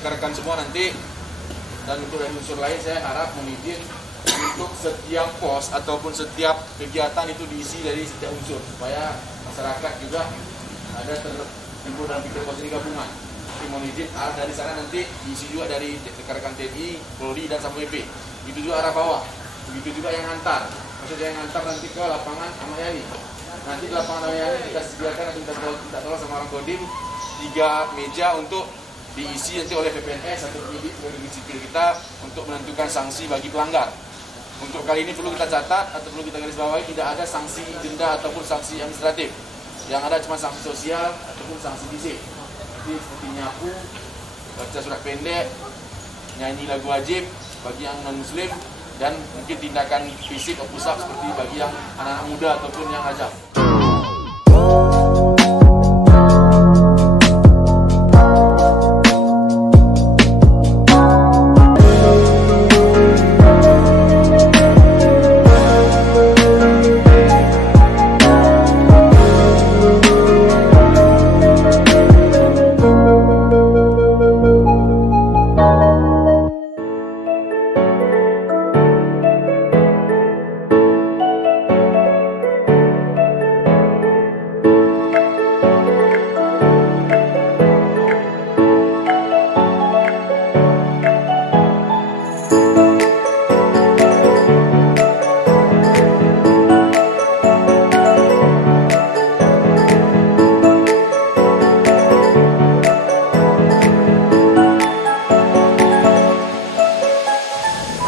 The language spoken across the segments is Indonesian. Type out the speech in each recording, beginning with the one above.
rekan-rekan semua nanti, dan untuk dari unsur lain saya harap mohon izin untuk setiap pos ataupun setiap kegiatan itu diisi dari setiap unsur supaya masyarakat juga ada terhimpun dalam pikir pos ini gabungan. Jadi mohon izin dari sana nanti diisi juga dari rekan-rekan TNI, Polri dan Satpol PP. Begitu juga arah bawah, begitu juga yang antar. Maksudnya yang antar nanti ke lapangan Ahmad Yani. Nanti di lapangan Ahmad Yani kita sediakan nanti kita tolong sama orang Kodim 3 meja untuk diisi nanti oleh PPNS atau penyidik dari sipil kita untuk menentukan sanksi bagi pelanggar. Untuk kali ini perlu kita catat atau perlu kita garis bawahi, tidak ada sanksi denda ataupun sanksi administratif. Yang ada cuma sanksi sosial ataupun sanksi fisik. Jadi seperti nyapu, baca surat pendek, nyanyi lagu wajib bagi yang non muslim, dan mungkin tindakan fisik atau push up seperti bagi yang anak-anak muda ataupun yang rajab.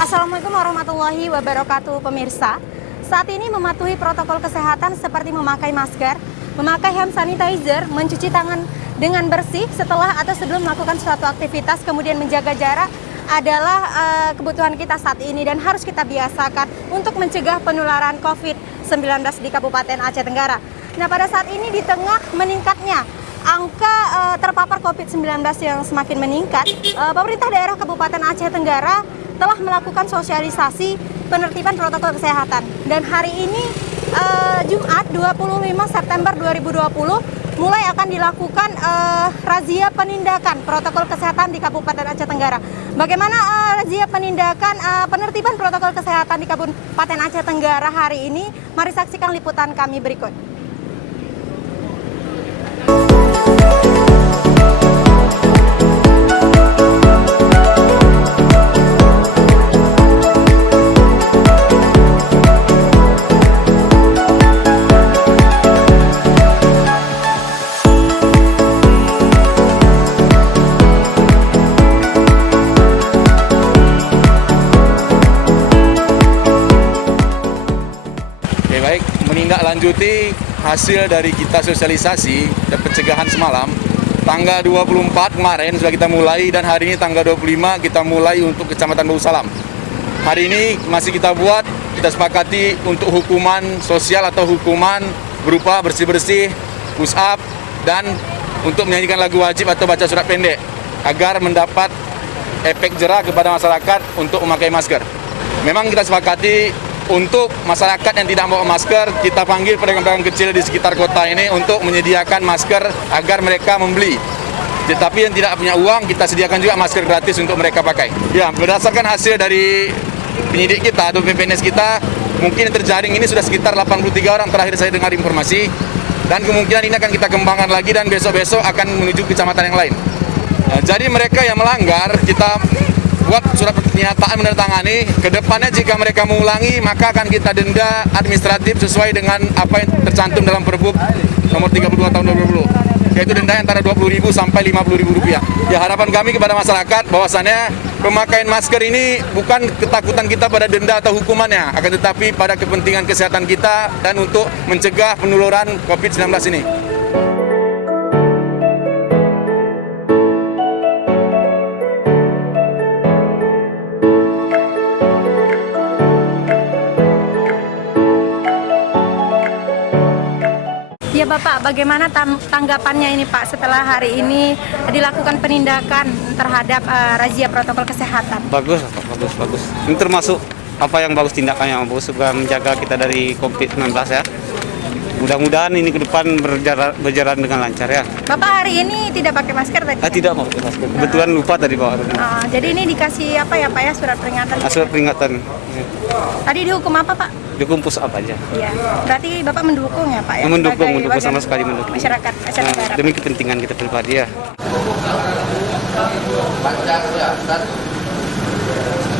Assalamualaikum warahmatullahi wabarakatuh pemirsa. Saat ini mematuhi protokol kesehatan seperti memakai masker, memakai hand sanitizer, mencuci tangan dengan bersih setelah atau sebelum melakukan suatu aktivitas, kemudian menjaga jarak adalah kebutuhan kita saat ini dan harus kita biasakan untuk mencegah penularan COVID-19 di Kabupaten Aceh Tenggara. Nah, pada saat ini di tengah meningkatnya angka terpapar COVID-19 yang semakin meningkat, pemerintah daerah Kabupaten Aceh Tenggara telah melakukan sosialisasi penertiban protokol kesehatan. Dan hari ini Jumat 25 September 2020 mulai akan dilakukan razia penindakan protokol kesehatan di Kabupaten Aceh Tenggara. Bagaimana razia penindakan penertiban protokol kesehatan di Kabupaten Aceh Tenggara hari ini? Mari saksikan liputan kami berikut. Baik, menindaklanjuti hasil dari kita sosialisasi dan pencegahan semalam, tanggal 24 kemarin sudah kita mulai, dan hari ini tanggal 25 kita mulai untuk Kecamatan Bau Salam. Hari ini masih kita buat, kita sepakati untuk hukuman sosial atau hukuman berupa bersih-bersih, push up, dan untuk menyanyikan lagu wajib atau baca surat pendek agar mendapat efek jerah kepada masyarakat untuk memakai masker. Memang kita sepakati untuk masyarakat yang tidak membawa masker, kita panggil pedagang-pedagang kecil di sekitar kota ini untuk menyediakan masker agar mereka membeli. Tetapi yang tidak punya uang, kita sediakan juga masker gratis untuk mereka pakai. Ya, berdasarkan hasil dari penyidik kita atau PPNS kita, mungkin yang terjaring ini sudah sekitar 83 orang terakhir saya dengar informasi. Dan kemungkinan ini akan kita kembangkan lagi dan besok-besok akan menuju kecamatan yang lain. Nah, jadi mereka yang melanggar, kita buat surat pernyataan menandatangani. Kedepannya jika mereka mengulangi, maka akan kita denda administratif sesuai dengan apa yang tercantum dalam Perbup nomor 32 tahun 2020, yaitu denda antara Rp20.000 sampai Rp50.000. Ya, harapan kami kepada masyarakat bahwasannya pemakaian masker ini bukan ketakutan kita pada denda atau hukumannya, akan tetapi pada kepentingan kesehatan kita dan untuk mencegah penularan COVID-19 ini. Ya Bapak, bagaimana tanggapannya ini Pak setelah hari ini dilakukan penindakan terhadap razia protokol kesehatan? Bagus. Ini termasuk apa yang bagus tindakannya, bagus juga menjaga kita dari COVID-19 ya. Mudah-mudahan ini ke depan berjalan dengan lancar ya. Bapak hari ini tidak pakai masker tadi? Tidak mau pakai masker. Kebetulan lupa tadi Pak. Jadi ini dikasih apa ya Pak ya, surat peringatan? Surat peringatan. Ya. Tadi dihukum apa Pak? Dihukum push up aja. Iya. Berarti Bapak mendukung ya Pak ya? Mendukung sebagai sama warga sekali mendukung. Masyarakat Asia Tenggara. Demi kepentingan kita pribadi ya. Pancasila satu,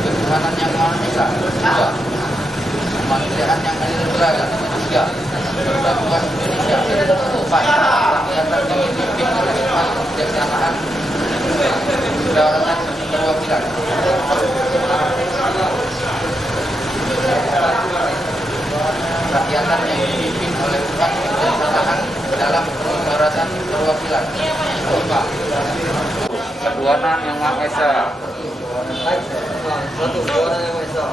ketuhanan yang maha esa, dua, kemanusiaan yang adil dan beradab, tiga, persatuan Indonesia, empat, rakyat yang dipimpin oleh hikmat kebijaksanaan, kedaulatan perwakilan. Rakyatan yang dipimpin oleh hikmat kebijaksanaan dalam kedaulatan perwakilan. Lima, ketuhanan yang maha esa. Satu, ketuhanan yang maha esa.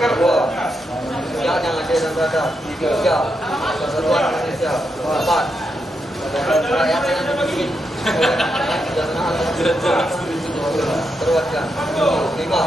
Dua, kemanusiaan yang adil dan beradab. Tiga, persatuan Indonesia. Empat, rakyat yang dipimpin oleh kebijaksanaan perwakilan. Lima,